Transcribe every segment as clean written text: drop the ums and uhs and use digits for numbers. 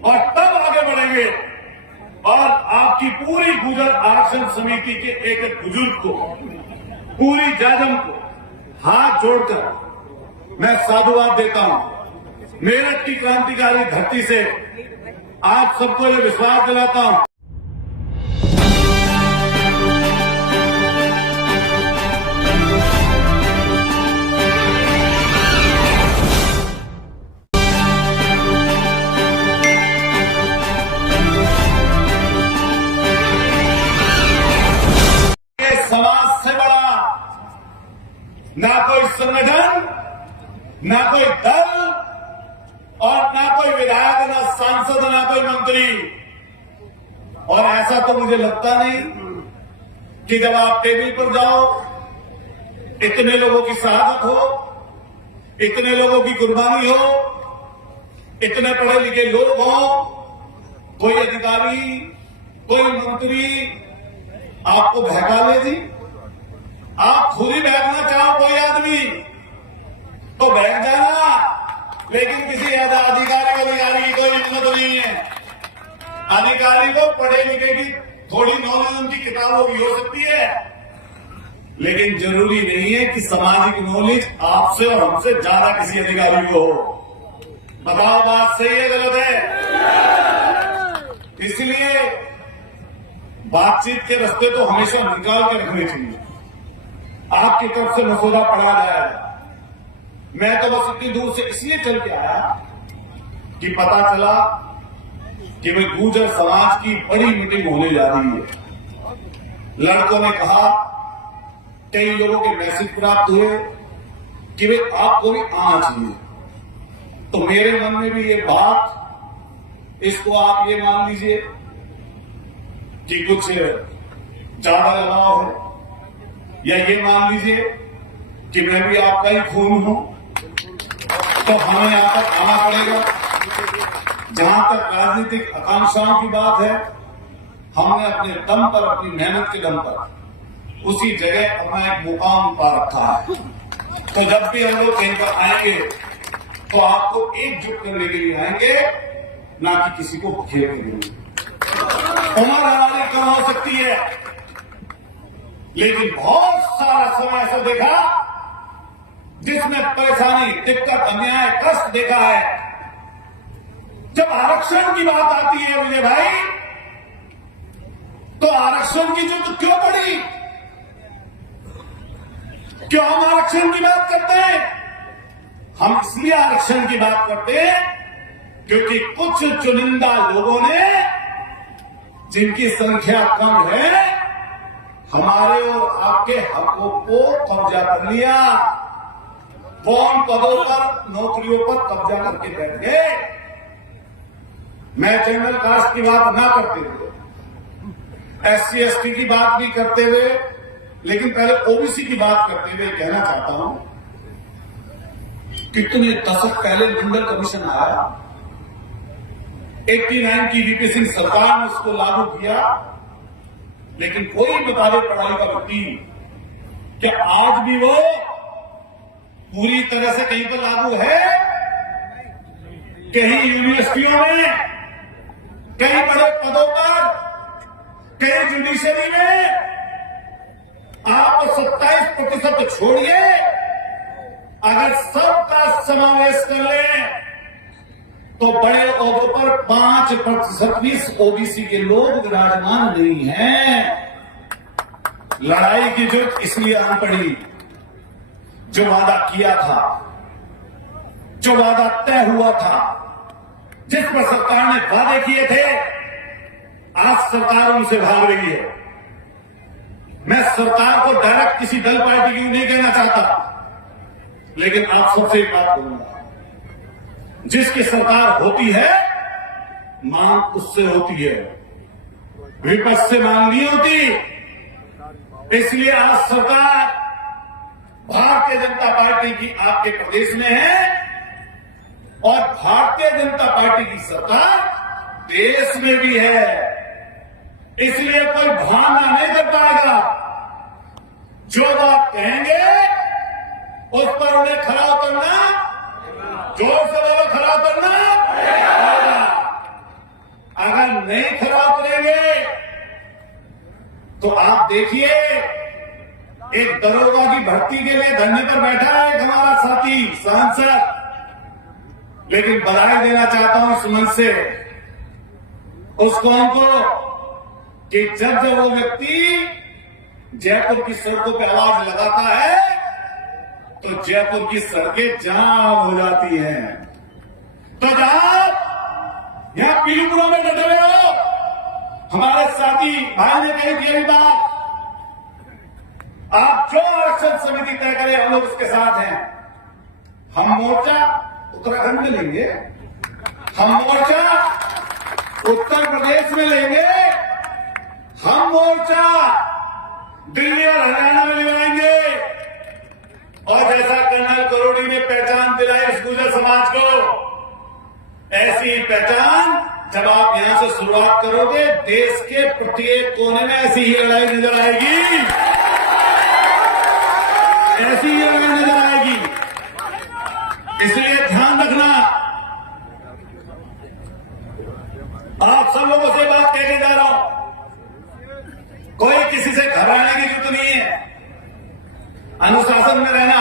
और तब आगे बढ़ेंगे और आपकी पूरी गुजर आरक्षण समिति के एक एक बुजुर्ग को, पूरी जाजम को हाथ जोड़कर मैं साधुवाद देता हूं। मेरठ की क्रांतिकारी धरती से आप सबको ये विश्वास दिलाता हूं। समाज से बड़ा ना कोई संगठन, ना कोई दल और ना कोई विधायक, ना सांसद, ना कोई मंत्री। और ऐसा तो मुझे लगता नहीं कि जब आप टेबल पर जाओ इतने लोगों की शहादत हो, इतने लोगों की कुर्बानी हो, इतने पढ़े लिखे लोग हों, कोई अधिकारी, कोई मंत्री आपको बहका ले जी। आप खुद ही बहकना चाहो कोई आदमी तो बहक जाना, लेकिन किसी अधिकारी की कोई हिम्मत नहीं है। अधिकारी को पढ़े लिखे की थोड़ी नॉलेज उनकी किताबों की हो सकती है, लेकिन जरूरी नहीं है कि सामाजिक नॉलेज आपसे और हमसे ज्यादा किसी अधिकारी को हो। बताओ बात सही है गलत है? इसलिए बातचीत के रास्ते तो हमेशा निकाल के रखने चाहिए। आपकी तरफ से मसौदा पढ़ा जाएगा। मैं तो बस इतनी दूर से इसलिए चल के आया कि पता चला कि भाई गुर्जर समाज की बड़ी मीटिंग होने जा रही है। लड़कों ने कहा, कई लोगों के मैसेज प्राप्त हुए कि भाई आपको भी आना चाहिए। तो मेरे मन में भी ये बात, इसको आप ये मान लीजिए कि कुछ ज्यादा लगाव है, या ये मान लीजिए कि मैं भी आपका ही खून हूं, तो हमें यहां तक आना पड़ेगा। जहां तक राजनीतिक आकांक्षाओं की बात है, हमने अपने दम पर, अपनी मेहनत के दम पर उसी जगह अपना एक मुकाम पा रखा है। तो जब भी हम लोग कहीं पर आएंगे तो आपको एकजुट करने के लिए आएंगे, ना कि किसी को घेर के देंगे। उम्र हमारी कम हो सकती है, लेकिन बहुत सारा समय ऐसा देखा जिसमें परेशानी, दिक्कत, अन्याय, कष्ट देखा है। जब आरक्षण की बात आती है विजय भाई, तो आरक्षण की जुद्ध क्यों पड़ी? क्यों हम आरक्षण की बात करते हैं? हम इसलिए आरक्षण की बात करते हैं क्योंकि कुछ चुनिंदा लोगों ने, जिनकी संख्या कम है, हमारे और आपके हकों को कब्जा कर लिया। वो उन पदों पर, नौकरियों पर कब्जा करके बैठ गए। मैं जनरल कास्ट की बात ना करते हुए, SC ST की बात भी करते हुए, लेकिन पहले OBC की बात करते हुए कहना चाहता हूं कि तुम ये दशक पहले मंडल कमीशन आया, 89 की VP सिंह सरकार ने उसको लागू किया, लेकिन कोई मुताबिक पढ़ाई का व्यक्ति क्या आज भी वो पूरी तरह से कहीं पर लागू है? कहीं यूनिवर्सिटियों में, कहीं बड़े पदों पर, कहीं जुडिशरी में आप 27% तो छोड़िए, अगर सबका समावेश कर लें तो बड़े ओहदों पर 5% भी OBC के लोग विराजमान नहीं हैं। लड़ाई की जुट इसलिए आन पड़ी, जो वादा किया था, जो वादा तय हुआ था, जिस पर सरकार ने वादे किए थे, आज सरकार उनसे भाग रही है। मैं सरकार को डायरेक्ट किसी दल पार्टी की नहीं कहना चाहता, लेकिन आप सबसे एक बात करूंगा, जिसकी सरकार होती है मांग उससे होती है, विपक्ष से मांग नहीं होती। इसलिए आज सरकार भारतीय जनता पार्टी की आपके प्रदेश में है, और भारतीय जनता पार्टी की सरकार देश में भी है। इसलिए कोई बहाना नहीं कर पाएगा। जो बात कहेंगे उस पर उन्हें खरा उतरना, जोर से बोलो, खरा उतरना। तो आप देखिए, एक दरोगा की भर्ती के लिए धरने पर बैठा है एक हमारा साथी सांसद, लेकिन बधाई देना चाहता हूं इस मंच से उस कौम को कि जब वो व्यक्ति जयपुर की सड़कों पे आवाज लगाता है तो जयपुर की सड़कें जाम हो जाती हैं। तो आप यहां पीलीपुरा में डटे हुए हो, हमारे साथी भाई ने कही थी बात, आप जो आरक्षण समिति तय करें हम लोग उसके साथ हैं। हम मोर्चा उत्तराखंड में लेंगे, हम मोर्चा उत्तर प्रदेश में लेंगे, हम मोर्चा दिल्ली और हरियाणा में ले आएंगे। और जैसा कर्नल करोड़ी ने पहचान दिलाई इस गुर्जर समाज को, ऐसी पहचान जब आप यहां से शुरुआत करोगे, देश के प्रत्येक कोने में ऐसी ही लड़ाई नजर आएगी, ऐसी ही लड़ाई नजर आएगी। इसलिए ध्यान रखना, आप सब लोगों से बात कह के जा रहा हूं, कोई किसी से घबराने की जरूरत नहीं है, अनुशासन में रहना।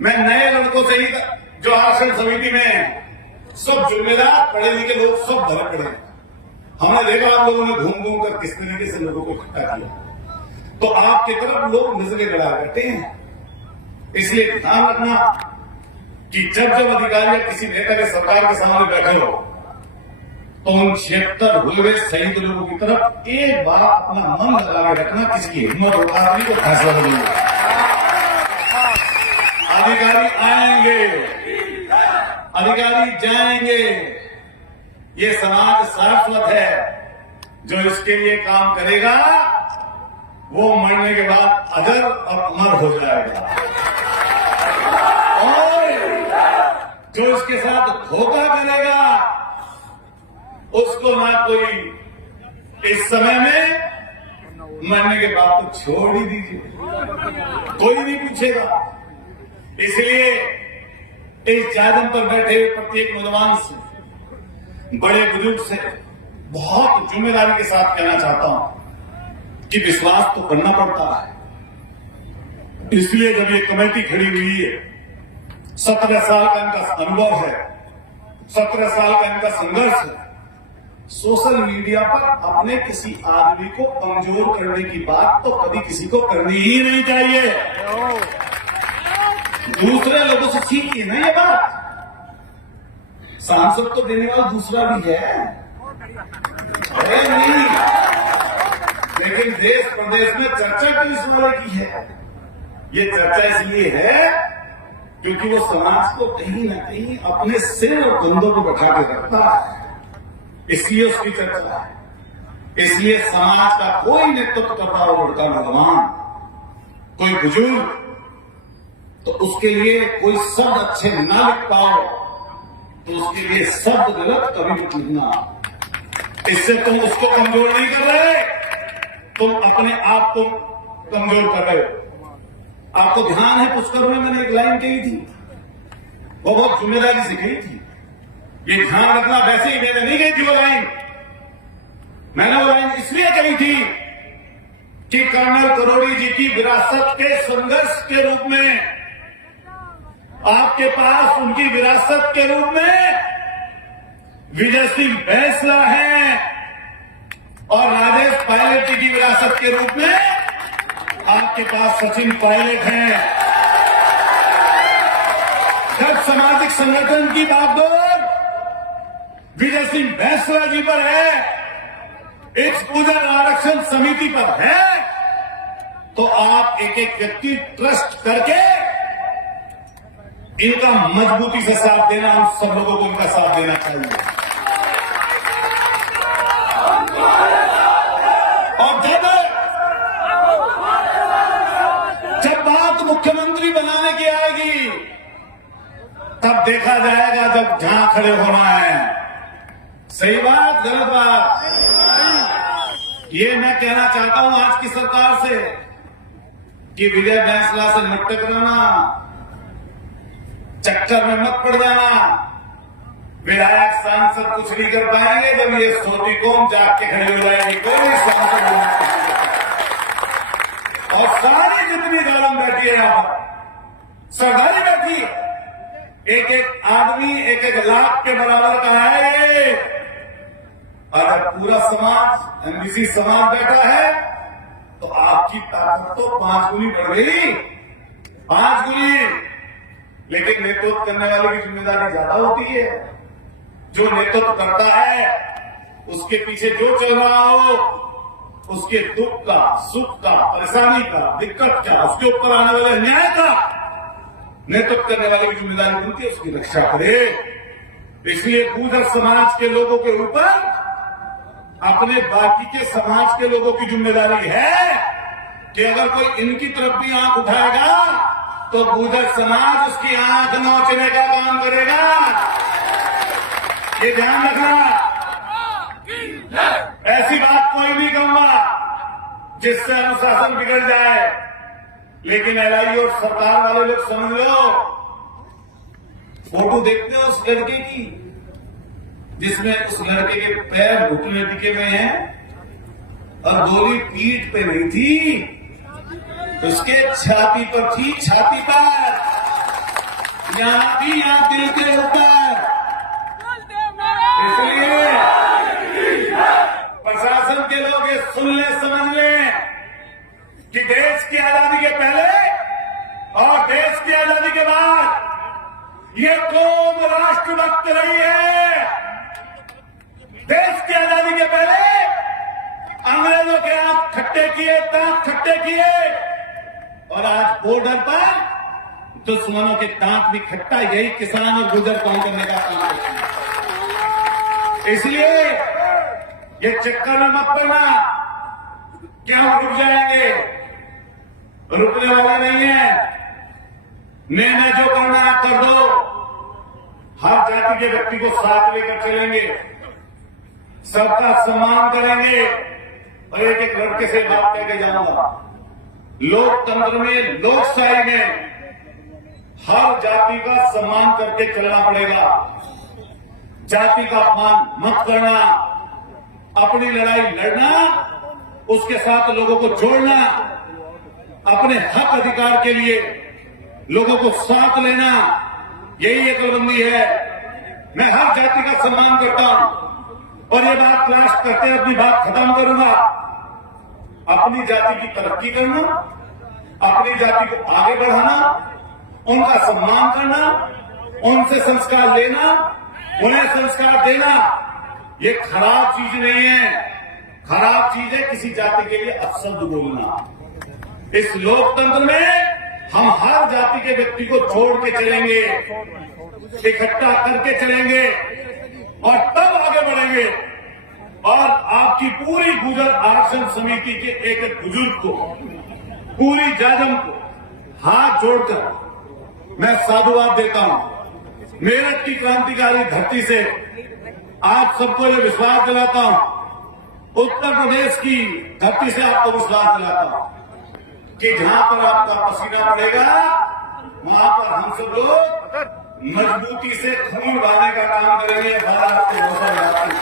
मैं नए लड़कों से ही जो आरक्षण समिति में सब जिम्मेदार पढ़े लिखे लोग सब भरे पड़े हैं, हमने देखा आप लोगों ने घूम घूम कर किस तरीके से लोगों को इकट्ठा किया, तो आपकी तरफ लोग नजरें गड़ा करते हैं। इसलिए ध्यान रखना कि जब अधिकारी किसी नेता के सरकार के सामने बैठे हो तो उन 76 हुए शहीद लोगों की तरफ एक बार अपना मन लगा के रखना, किसी की हिम्मत होगा नहीं तो फैसला बदलेगा। अधिकारी आएंगे, अधिकारी जाएंगे, ये समाज शाश्वत है, जो इसके लिए काम करेगा वो मरने के बाद अजर और अमर हो जाएगा, और जो इसके साथ धोखा करेगा उसको ना कोई इस समय में मरने के बाद तो छोड़ ही दीजिए, कोई नहीं पूछेगा। इसलिए इस जायदन पर बैठे हुए प्रत्येक नौजवान से, बड़े बुजुर्ग से बहुत जिम्मेदारी के साथ कहना चाहता हूं कि विश्वास तो करना पड़ता है। इसलिए जब ये कमेटी खड़ी हुई है, 17 साल का इनका अनुभव है, 17 साल का इनका संघर्ष है, सोशल मीडिया पर अपने किसी आदमी को कमजोर करने की बात तो कभी किसी को करनी ही नहीं चाहिए। दूसरे लोगों से सीखिए ना ये बात, सांसद तो देने वाला दूसरा भी है नहीं, लेकिन देश प्रदेश में चर्चा क्यों इस वाले की है? ये चर्चा इसलिए है क्योंकि वो समाज को कहीं ना कहीं अपने सिर और कंधों को बैठा के रखता है, इसलिए उसकी चर्चा है। इसलिए समाज का कोई नेतृत्व करता हो, लड़का नौजवान, कोई बुजुर्ग, तो उसके लिए कोई शब्द अच्छे ना लिख पाओ तो उसके लिए शब्द गलत कभी मत लिखना। इससे तुम उसको कमजोर नहीं कर रहे, तुम अपने आप को कमजोर कर रहे हो। आपको ध्यान है पुष्कर में मैंने एक लाइन कही थी, वो बहुत जिम्मेदारी से कही थी, ये ध्यान रखना। वैसे ही मैंने नहीं कही थी वो लाइन, मैंने वो लाइन इसलिए कही थी कि कर्नल करोड़ी जी की विरासत के संघर्ष के रूप में आपके पास उनकी विरासत के रूप में विजय सिंह बैंसला है और राजेश पायलट जी की विरासत के रूप में आपके पास सचिन पायलट हैं। जब सामाजिक संगठन की बागडोर विजय सिंह बैंसला जी पर है, इस गुर्जर आरक्षण समिति पर है, तो आप एक एक व्यक्ति ट्रस्ट करके इनका मजबूती से साथ देना, हम सब लोगों को इनका साथ देना चाहिए। और जब बात मुख्यमंत्री बनाने की आएगी तब देखा जाएगा, जब जहां खड़े होना है। सही बात गलत बात, ये मैं कहना चाहता हूं आज की सरकार से कि विजय बैंसला से मत टकराना, चक्कर में मत पड़ जाना। विधायक सांसद कुछ नहीं कर पाएंगे जब ये सोती कौम जाग के खड़े हो जाएंगे, कोई सांसद और सारी जितनी जालम बैठी है यहां पर सरदारी बैठी है, एक एक आदमी एक एक लाख के बराबर का है ये। अगर पूरा समाज एमबीसी समाज बैठा है तो आपकी ताकत तो 5 गुनी बढ़ गई, 5 गुनी। लेकिन नेतृत्व करने वाले की जिम्मेदारी ज्यादा होती है। जो नेतृत्व करता है उसके पीछे जो चल रहा हो, उसके दुख का, सुख का, परेशानी का, दिक्कत का, उसके ऊपर आने वाले अन्याय का नेतृत्व करने वाले की जिम्मेदारी बनती है उसकी रक्षा करे। इसलिए गुर्जर समाज के लोगों के ऊपर अपने बाकी के समाज के लोगों की जिम्मेदारी है कि अगर कोई इनकी तरफ भी आंख उठाएगा तो गुर्जर समाज उसकी आंख नोचने का काम करेगा। ये ध्यान रखना। ऐसी बात कोई नहीं कहूंगा जिससे अनुशासन बिगड़ जाए, लेकिन एलआई और सरकार वाले लोग समझ लो। फोटो देखते हो उस लड़के की जिसमें उस लड़के के पैर घुटने टिके हुए हैं और गोली पीठ पे नहीं थी, उसके छाती पर थी, छाती पर, यहां भी, यहां दिल के ऊपर। इसलिए प्रशासन के लोग ये सुन ले, समझ ले कि देश की आजादी के पहले और देश की आजादी के बाद ये कौम राष्ट्रभक्त रही है। देश की आजादी के पहले अंग्रेजों के हाथ खट्टे किए, दांत खट्टे किए, और आज बॉर्डर पर दुश्मनों के दांत भी खट्टा यही किसान और गुर्जर कौम करने का काम करते हैं। इसलिए ये चक्कर में मत पड़ना कि हम रुक जाएंगे, रुकने वाले नहीं है। निर्णय जो करना है कर दो। हर जाति के व्यक्ति को साथ लेकर चलेंगे, सबका सम्मान करेंगे। और एक एक लड़के से बात करके जाऊंगा, लोकतंत्र में, लोकशाही में हर जाति का सम्मान करके चलना पड़ेगा। जाति का अपमान मत करना, अपनी लड़ाई लड़ना, उसके साथ लोगों को जोड़ना, अपने हक अधिकार के लिए लोगों को साथ लेना, यही एकलबंदी है। मैं हर जाति का सम्मान करता हूं और ये बात लास्ट करते अपनी बात खत्म करूंगा। अपनी जाति की तरक्की करना, अपनी जाति को आगे बढ़ाना, उनका सम्मान करना, उनसे संस्कार लेना, उन्हें संस्कार देना, ये खराब चीज नहीं है। खराब चीज है किसी जाति के लिए अपशब्द बोलना। इस लोकतंत्र में हम हर जाति के व्यक्ति को जोड़ के चलेंगे, इकट्ठा करके चलेंगे और तब आगे बढ़ेंगे। और आपकी पूरी गुर्जर आरक्षण समिति के एक एक बुजुर्ग को, पूरी जाजम को हाथ जोड़कर मैं साधुवाद देता हूं। मेरठ की क्रांतिकारी धरती से आप सबको ये विश्वास दिलाता हूं, उत्तर प्रदेश की धरती से आपको विश्वास दिलाता हूं कि जहां पर आपका पसीना पड़ेगा वहां पर हम सब लोग मजबूती से खून बहाने का काम करेंगे। आपको भरोसा दिलाता हूं।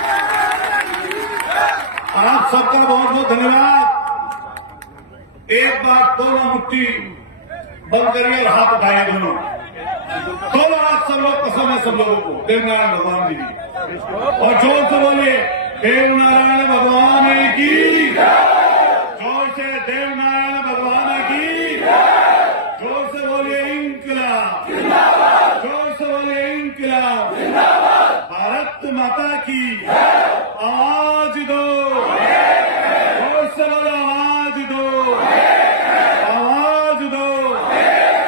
आप सबका बहुत बहुत धन्यवाद। एक बार दोनों मुट्ठी बंद करिए और हाथ उठाइए दोनों हाथ। सब लोग पसंद है, सब लोगों को देवनारायण भगवान जी की, और जोर से बोलिए देवनारायण भगवान की, जोर से देवनारायण भगवान की, जोर से बोलिए इंकलाब, जोर से बोलिए इंकलाब, भारत माता की।